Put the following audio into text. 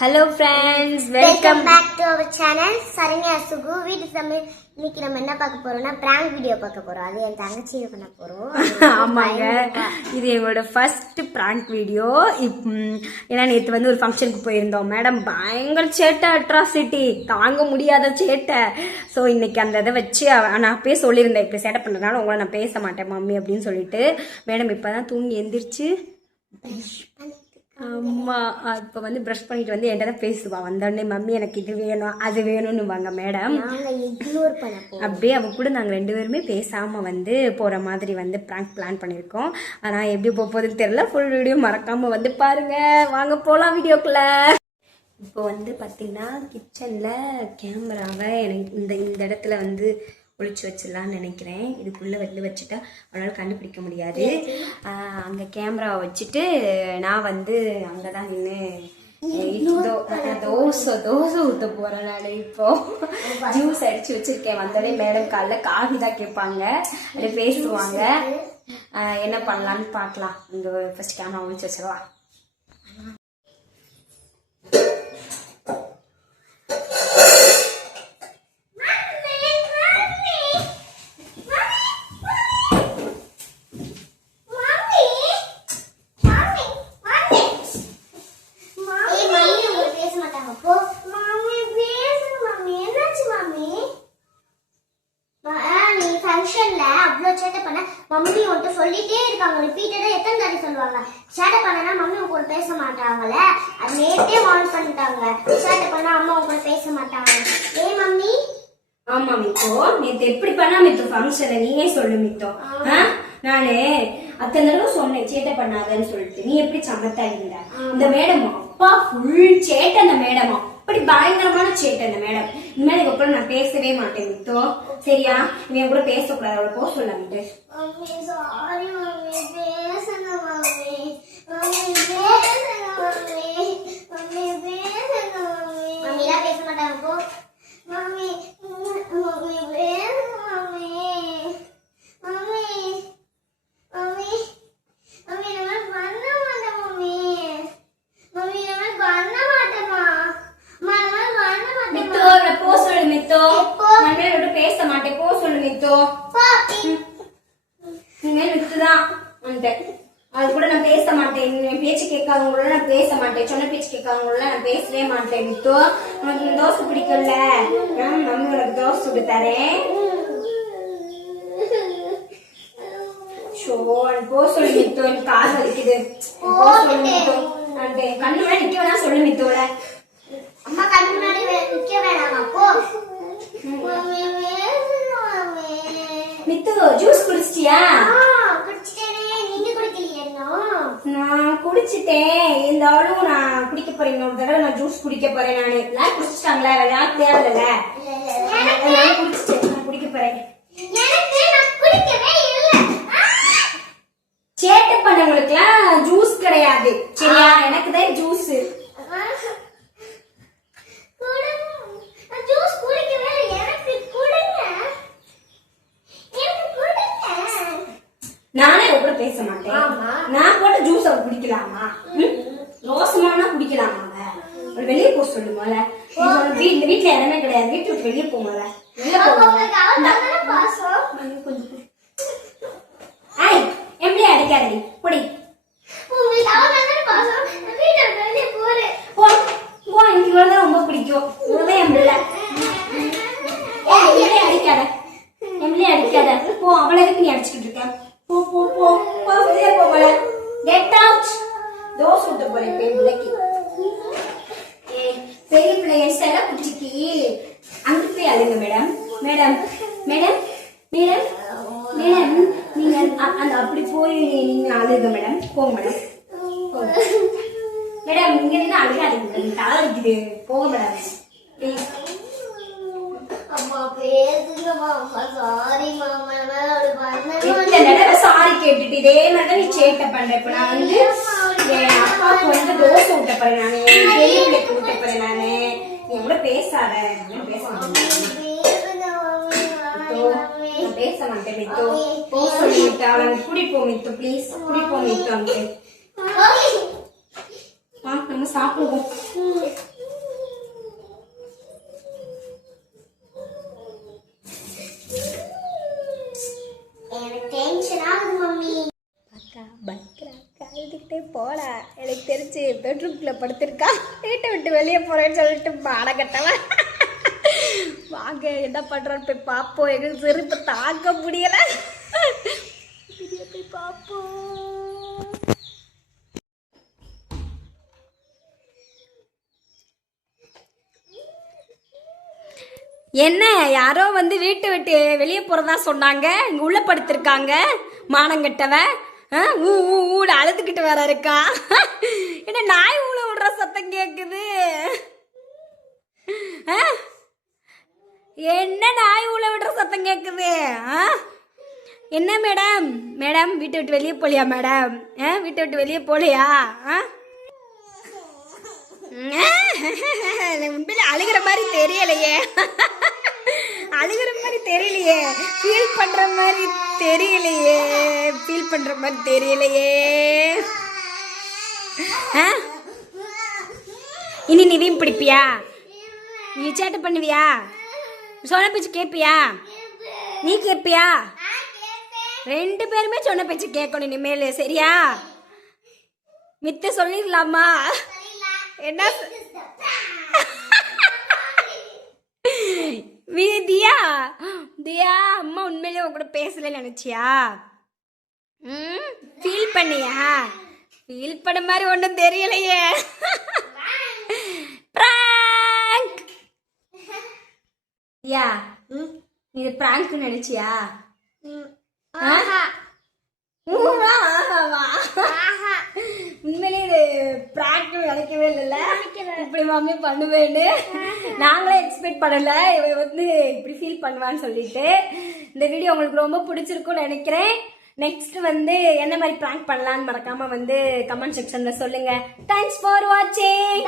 Hello friends, welcome back to our channel Saranya Sugu வீட்டு சமையல். இன்னைக்கு நம்ம என்ன பார்க்க போறோம்னா பிராங்க் வீடியோ பார்க்க போறோம். அது என் தங்கச்சி பண்ண போறோம். ஆமாங்க, இது எங்களோட ஃபர்ஸ்ட் பிராங்க் வீடியோ. ஏன்னா நேற்று வந்து ஒரு ஃபங்க்ஷனுக்கு போயிருந்தோம். மேடம் பயங்கர சேட்டை, அட்ராசிட்டி, தாங்க முடியாத சேட்டை. ஸோ இன்னைக்கு அந்த இதை வச்சு நான் அப்பயே சொல்லியிருந்தேன், இப்படி சேட்டை பண்ணுறதுனால உங்களை நான் பேச மாட்டேன் மம்மி அப்படின்னு சொல்லிட்டு. மேடம் இப்போ தான் தூங்கி எந்திரிச்சு ஆமா இப்போ வந்து ப்ரஷ் பண்ணிட்டு வந்து என்கிட்ட தான் பேசுவா. வந்தோடனே மம்மி எனக்கு இது வேணும் அது வேணும்னு வாங்க மேடம். அப்படியே அவ கூட நாங்கள் 2 பேருமே பேசாமல் வந்து போகிற மாதிரி வந்து ப்ராங்க் பிளான் பண்ணியிருக்கோம். ஆனால் எப்படி போகுதுன்னு தெரியல. ஃபுல் வீடியோ மறக்காமல் வந்து பாருங்க. வாங்க போகலாம் வீடியோக்குள்ள. இப்போ வந்து பார்த்தீங்கன்னா கிச்சனில் கேமராவை எனக்கு இந்த இடத்துல வந்து ஒழிச்சு வச்சிடலான்னு நினைக்கிறேன். இதுக்குள்ளே வந்து வச்சுட்டா அவனால் கண்டுபிடிக்க முடியாது. அங்கே கேமராவை வச்சுட்டு நான் வந்து அங்கே தான் நின்று தோசை ஊற்ற போகிறேன். நான் இப்போ ஜூஸ் அடித்து வச்சுருக்கேன். வந்தோடனே மேடம் காலைல காஃபி தான் கேட்பாங்க, அப்படியே பேசுவாங்க. என்ன பண்ணலான்னு பார்க்கலாம். இங்கே ஃபர்ஸ்ட் கேமரா ஒழிச்சு வச்சிடவா. மம்மி உன்கிட்ட சொல்லிட்டே இருக்காங்க, ரிப்பீட்டடா எத்தனை தடவை சொல்லுவாங்க, சேட்டை பண்ணனா மம்மி உங்க கூட பேச மாட்டாங்கல்ல. அது நேத்தே வார்ன் பண்ணிட்டாங்க, சேட்டை பண்ணா அம்மா உங்க கூட பேச மாட்டாங்க. ஏன் மம்மி? ஆமா மித்தோ, நேத்து எப்படி பண்ணா மித்தோ ஃபங்க்ஷன்ல நீயே சொல்லு மித்தோ. நானு அத்தனை தடவை சொன்னேன் சேட்டை பண்ணாதன்னு சொல்லிட்டு. நீ எப்படி சமத்தா இருந்த? இந்த மேடம் அப்பா ஃபுல் சேட்டை. அந்த மேடம் அப்படி பயங்கரமான சேட்டை. அந்த மேடம் இனிமேல் இதுக்கப்புறம் நான் பேசவே மாட்டேன் மித்தோ, சரியா? இவன் கூட பேசக்கூடாது. அவளை போக சொல்லாமிட்டு. பேச மாட்டாங்க. பேச மாட்டேன், போ சொல்லு மித்தோ. இனிமேல் மித்துதான் அது கூட நான் பேச மாட்டேன். என் பேச்சு கேட்காதவங்களோட நான் பேச மாட்டேன். சொன்ன பேச்சு கேட்காதவங்களோட நான் பேசவே மாட்டேன் மித்தோ. உனக்கு தோசை பிடிக்கல, மம்மி உனக்கு தோசை சுட்டு தரேன். போ சொல்லு மித்தோ, எனக்கு காசு வலிக்குது. கண்ணு முன்னாடி நிக்க வேணா சொல்லு மித்தோட. அம்மா கண்ணு முன்னாடி நிக்க வேணாமா? போ. மித்து ஜூஸ் குடிச்சிட்டியா? நான் குடிச்சிட்டேன். இருந்தாலும் நான் குடிக்க போறேன். இன்னொரு தடவை நான் ஜூஸ் குடிக்க போறேன். நானு எல்லாம் குடிச்சிட்டாங்களா? யாருக்கு தேவையில்ல. நான் குடிச்சிட்டேன், நான் குடிக்க போறேன். சேட்டை பண்ணவங்களுக்குலாம் ஜூஸ் கிடையாது, சரியா? எனக்கு தான் ஜூஸ். நானே கூட பேச மாட்டேன். நான் போட்டு ஜூஸ் அவ குடிக்கலாமா? ரோசமானா குடிக்கலாமா? வெளியே போக சொல்லுமால. இந்த வீட்டுல இடமே கிடையாது, வீட்டு விட்டு வெளியே போங்கல. எப்படி அடிக்காத பொடி எனக்கு இவ்வளவுதான் ரொம்ப பிடிக்கும். இவ்வளவுதான் என் பிள்ளை. அடிக்காத எம்எல்ஏ அடிக்காத. போ, அவளை எதுக்கு நீ அடிச்சுக்கிட்டு இருக்க? போ போ போ வெளியே போகல. Get out. தோசை ஊத்த போறேன் பிள்ளைக்கு. பெரிய பிள்ளை எல்லாம் குடிச்சிக்கி அங்க போய் அழுங்க madam. Madam madam madam madam நீங்க அந்த அப்படி போய் நீங்க அழுங்க மேடம். போங்க மேடம், மேடம். இங்க இருந்து அழுகாதீங்க, தலை அடிக்குது. போக மேடம் ப்ளீஸ். சாரி கேட்டுட்டு இதே மாதிரிதான் நீ சேட்டை பண்ற. இப்ப நான் வந்து என் அப்பாவுக்கு வந்து தோசை ஊட்ட போறேன். நானு பெரிய பிள்ளைக்கு ஊட்ட போறேன். நானு நீ கூட பேசாத. பேச மாட்டேன் மித்தோ. போ சொல்லிட்டு அவளை குடிப்போம் மித்தோ, ப்ளீஸ் குடிப்போம் மித்தோ. அங்கே நம்ம சாப்பிடுவோம். பெட்ரூம்குள்ள படுத்திருக்கா. வீட்டை விட்டு வெளியே போறேன்னு சொல்லிட்டு மாடகட்டவன். வாங்க என்ன பண்றான்னு போய் பார்ப்போம். எங்களுக்கு செருப்பு தாக்க முடியல. போய் பார்ப்போம். என்ன யாரோ வந்து வீட்டை விட்டு வெளியே போறதா சொன்னாங்க. இங்க உள்ள படுத்திருக்காங்க மானங்கட்டவ. ஊ ஊட அழுதுகிட்டு வேற இருக்கா. என்ன நாய் ஊழ விடுற சத்தம் கேக்குது. என்ன நாய் ஊழ விடுற சத்தம் கேக்குது. என்ன மேடம் மேடம் வீட்டை விட்டு வெளியே போலியா மேடம்? வீட்டை விட்டு வெளியே போலியா? உண்மையில அழுகிற மாதிரி தெரியலையே. அழுகிற மாதிரி தெரியலையே. ஃபீல் பண்ற மாதிரி தெரியலையே. ஃபீல் பண்ற மாதிரி தெரியலையே. இனி நீ வீம் பிடிப்பியா? நீ சேட்டை பண்ணுவியா? சொன்ன பேச்சு கேட்பியா? நீ கேட்பியா? ரெண்டு பேருமே சொன்ன பேச்சு கேட்கணும் இனிமேல். சரியா? மித்த சொல்லிடலாமா? என்ன தியா தியா அம்மா உண்மையிலே உங்க கூட பேசல நினைச்சியா? ஃபீல் பண்ணியா? ஃபீல் பண்ண மாதிரி ஒன்றும் தெரியலையே. பிராங்க் யா இது பிராங்க் நினைச்சியா? உண்மையிலே இது பிராங்க் நினைக்கவே இல்லைல்ல. இப்படி மம்மி பண்ணுவேன்னு நாங்களே எக்ஸ்பெக்ட் பண்ணல. இவ வந்து இப்படி ஃபீல் பண்ணுவான்னு சொல்லிட்டு. இந்த வீடியோ உங்களுக்கு ரொம்ப பிடிச்சிருக்கும்னு நினைக்கிறேன். நெக்ஸ்ட் வந்து என்ன மாதிரி பிராங்க் பண்ணலான்னு மறக்காம வந்து கமெண்ட் செக்ஷன்ல சொல்லுங்க. தேங்க்ஸ் ஃபார் வாட்சிங்.